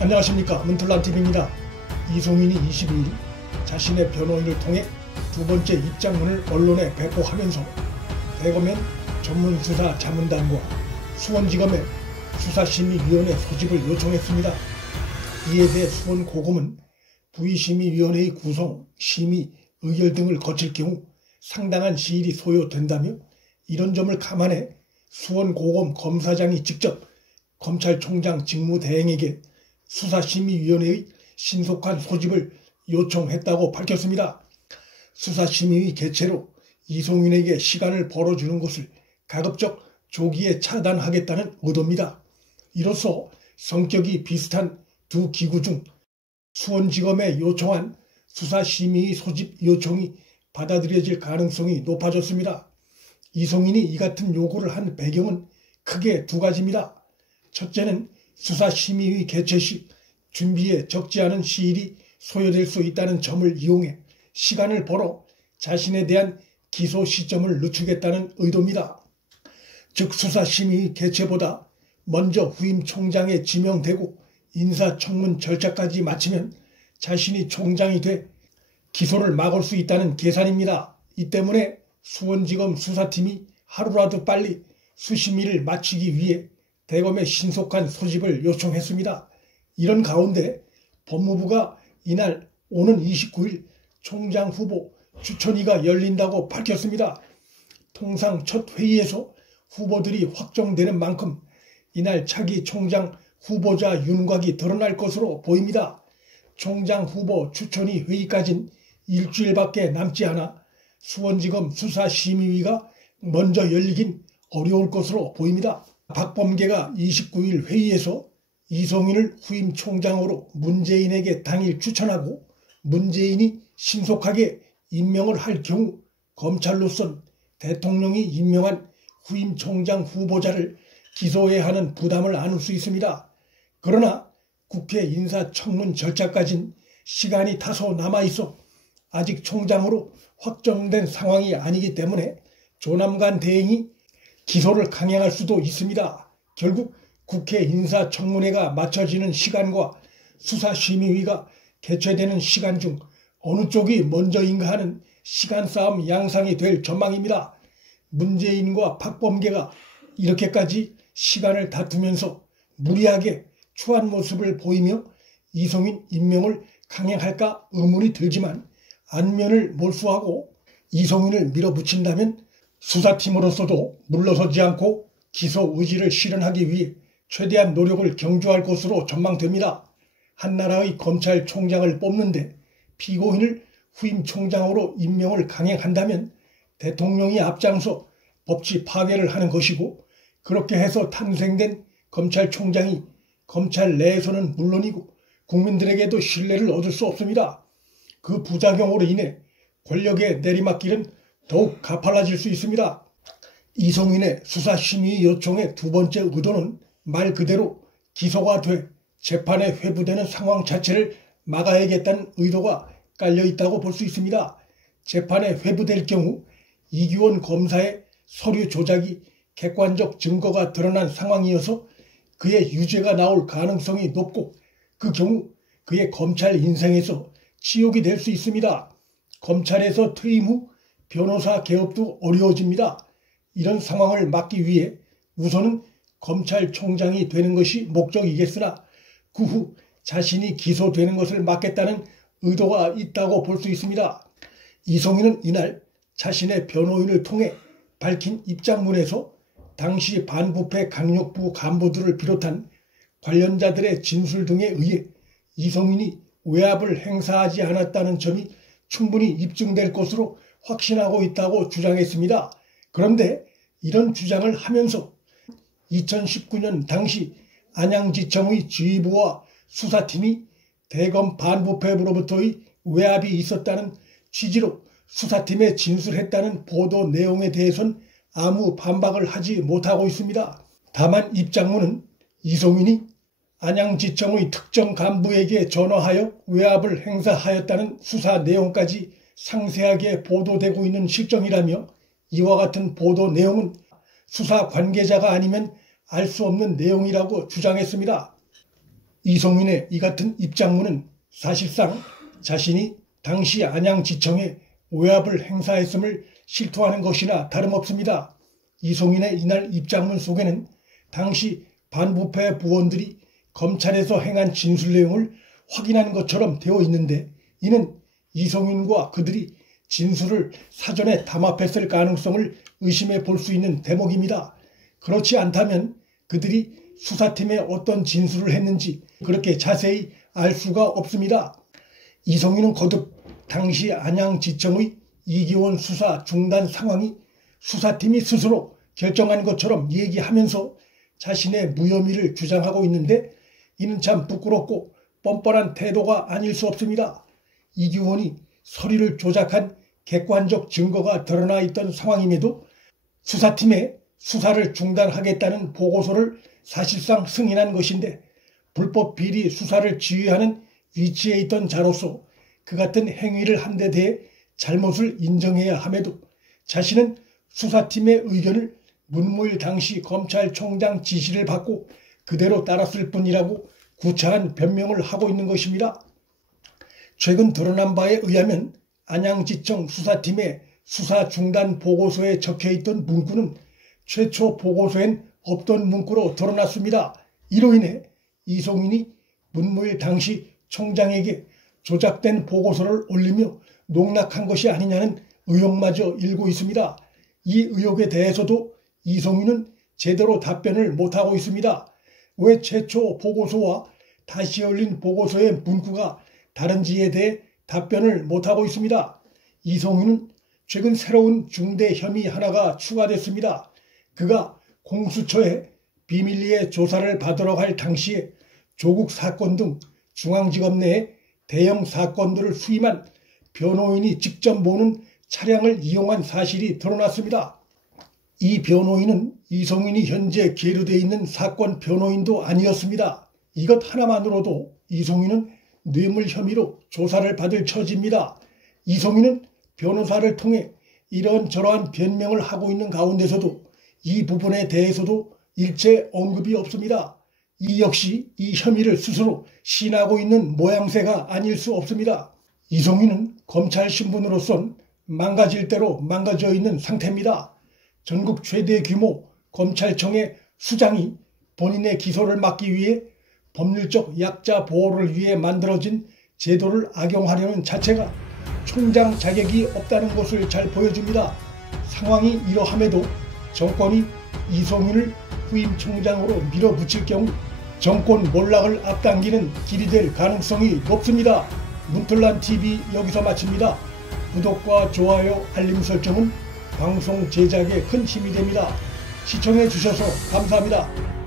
안녕하십니까, 문틀란TV입니다. 이송인이 22일 자신의 변호인을 통해 두 번째 입장문을 언론에 배포하면서 대검의 전문수사 자문단과 수원지검의 수사심의위원회 소집을 요청했습니다. 이에 대해 수원고검은 부의심의위원회의 구성, 심의, 의결 등을 거칠 경우 상당한 시일이 소요된다며 이런 점을 감안해 수원고검 검사장이 직접 검찰총장 직무대행에게 수사심의위원회의 신속한 소집을 요청했다고 밝혔습니다. 수사심의의 개최로 이송인에게 시간을 벌어주는 것을 가급적 조기에 차단하겠다는 의도입니다. 이로써 성격이 비슷한 두 기구 중 수원지검에 요청한 수사심의의 소집 요청이 받아들여질 가능성이 높아졌습니다. 이송인이 이 같은 요구를 한 배경은 크게 두 가지입니다. 첫째는 수사심의의 개최 시 준비에 적지 않은 시일이 소요될 수 있다는 점을 이용해 시간을 벌어 자신에 대한 기소 시점을 늦추겠다는 의도입니다. 즉 수사심의 개최보다 먼저 후임 총장에 지명되고 인사청문 절차까지 마치면 자신이 총장이 돼 기소를 막을 수 있다는 계산입니다. 이 때문에 수원지검 수사팀이 하루라도 빨리 수심의를 마치기 위해 대검의 신속한 소집을 요청했습니다. 이런 가운데 법무부가 이날 오는 29일 총장 후보 추천위가 열린다고 밝혔습니다. 통상 첫 회의에서 후보들이 확정되는 만큼 이날 차기 총장 후보자 윤곽이 드러날 것으로 보입니다. 총장 후보 추천위 회의까진 일주일밖에 남지 않아 수원지검 수사심의위가 먼저 열리긴 어려울 것으로 보입니다. 박범계가 29일 회의에서 이송인을 후임 총장으로 문재인에게 당일 추천하고 문재인이 신속하게 임명을 할 경우 검찰로선 대통령이 임명한 후임 총장 후보자를 기소해야 하는 부담을 안을 수 있습니다. 그러나 국회 인사청문 절차까진 시간이 다소 남아있어 아직 총장으로 확정된 상황이 아니기 때문에 조남관 대행이 기소를 강행할 수도 있습니다. 결국 국회 인사청문회가 마쳐지는 시간과 수사심의위가 개최되는 시간 중 어느 쪽이 먼저인가 하는 시간 싸움 양상이 될 전망입니다. 문재인과 박범계가 이렇게까지 시간을 다투면서 무리하게 추한 모습을 보이며 이송인 임명을 강행할까 의문이 들지만 안면을 몰수하고 이송인을 밀어붙인다면 수사팀으로서도 물러서지 않고 기소 의지를 실현하기 위해 최대한 노력을 경주할 것으로 전망됩니다. 한 나라의 검찰총장을 뽑는데 피고인을 후임 총장으로 임명을 강행한다면 대통령이 앞장서 법치 파괴를 하는 것이고 그렇게 해서 탄생된 검찰총장이 검찰 내에서는 물론이고 국민들에게도 신뢰를 얻을 수 없습니다. 그 부작용으로 인해 권력의 내리막길은 더욱 가팔라질 수 있습니다. 이송인의 수사심의 요청의 두 번째 의도는 말 그대로 기소가 돼 재판에 회부되는 상황 자체를 막아야겠다는 의도가 깔려있다고 볼 수 있습니다. 재판에 회부될 경우 이규원 검사의 서류 조작이 객관적 증거가 드러난 상황이어서 그의 유죄가 나올 가능성이 높고 그 경우 그의 검찰 인생에서 치욕이 될 수 있습니다. 검찰에서 퇴임 후 변호사 개업도 어려워집니다. 이런 상황을 막기 위해 우선은 검찰총장이 되는 것이 목적이겠으나 그 후 자신이 기소되는 것을 막겠다는 의도가 있다고 볼 수 있습니다. 이송인은 이날 자신의 변호인을 통해 밝힌 입장문에서 당시 반부패 강력부 간부들을 비롯한 관련자들의 진술 등에 의해 이송인이 외압을 행사하지 않았다는 점이 충분히 입증될 것으로 확신하고 있다고 주장했습니다. 그런데 이런 주장을 하면서 2019년 당시 안양지청의 지휘부와 수사팀이 대검 반부패부로부터의 외압이 있었다는 취지로 수사팀에 진술했다는 보도 내용에 대해선 아무 반박을 하지 못하고 있습니다. 다만 입장문은 이송인이 안양지청의 특정 간부에게 전화하여 외압을 행사하였다는 수사 내용까지 상세하게 보도되고 있는 실정이라며 이와 같은 보도 내용은 수사 관계자가 아니면 알 수 없는 내용이라고 주장했습니다. 이송인의 이 같은 입장문은 사실상 자신이 당시 안양지청에 오압을 행사했음을 실토하는 것이나 다름없습니다. 이송인의 이날 입장문 속에는 당시 반부패 부원들이 검찰에서 행한 진술 내용을 확인한 것처럼 되어 있는데, 이는 이송인과 그들이 진술을 사전에 담합했을 가능성을 의심해 볼 수 있는 대목입니다. 그렇지 않다면 그들이 수사팀에 어떤 진술을 했는지 그렇게 자세히 알 수가 없습니다. 이송인은 거듭 당시 안양지청의 이기원 수사 중단 상황이 수사팀이 스스로 결정한 것처럼 얘기하면서 자신의 무혐의를 주장하고 있는데, 이는 참 부끄럽고 뻔뻔한 태도가 아닐 수 없습니다. 이기원이 서류를 조작한 객관적 증거가 드러나 있던 상황임에도 수사팀에 수사를 중단하겠다는 보고서를 사실상 승인한 것인데, 불법 비리 수사를 지휘하는 위치에 있던 자로서 그 같은 행위를 한 데 대해 잘못을 인정해야 함에도 자신은 수사팀의 의견을 문무일 당시 검찰총장 지시를 받고 그대로 따랐을 뿐이라고 구차한 변명을 하고 있는 것입니다. 최근 드러난 바에 의하면 안양지청 수사팀의 수사 중단 보고서에 적혀있던 문구는 최초 보고서엔 없던 문구로 드러났습니다. 이로 인해 이송인이 문무일 당시 총장에게 조작된 보고서를 올리며 농락한 것이 아니냐는 의혹마저 일고 있습니다. 이 의혹에 대해서도 이송인은 제대로 답변을 못하고 있습니다. 왜 최초 보고서와 다시 올린 보고서의 문구가 다른지에 대해 답변을 못하고 있습니다. 이송인은 최근 새로운 중대 혐의 하나가 추가됐습니다. 그가 공수처에 비밀리에 조사를 받으러 갈 당시에 조국 사건 등 중앙지검 내에 대형 사건들을 수임한 변호인이 직접 모는 차량을 이용한 사실이 드러났습니다. 이 변호인은 이송인이 현재 계류되어 있는 사건 변호인도 아니었습니다. 이것 하나만으로도 이송인은 뇌물 혐의로 조사를 받을 처지입니다. 이송인은 변호사를 통해 이런저러한 변명을 하고 있는 가운데서도 이 부분에 대해서도 일체 언급이 없습니다. 이 역시 이 혐의를 스스로 시인하고 있는 모양새가 아닐 수 없습니다. 이송인은 검찰 신분으로선 망가질 대로 망가져 있는 상태입니다. 전국 최대 규모 검찰청의 수장이 본인의 기소를 막기 위해 법률적 약자 보호를 위해 만들어진 제도를 악용하려는 자체가 총장 자격이 없다는 것을 잘 보여줍니다. 상황이 이러함에도 정권이 이송인을 후임 총장으로 밀어붙일 경우 정권 몰락을 앞당기는 길이 될 가능성이 높습니다. 문틀란TV 여기서 마칩니다. 구독과 좋아요, 알림 설정은 방송 제작에 큰 힘이 됩니다. 시청해 주셔서 감사합니다.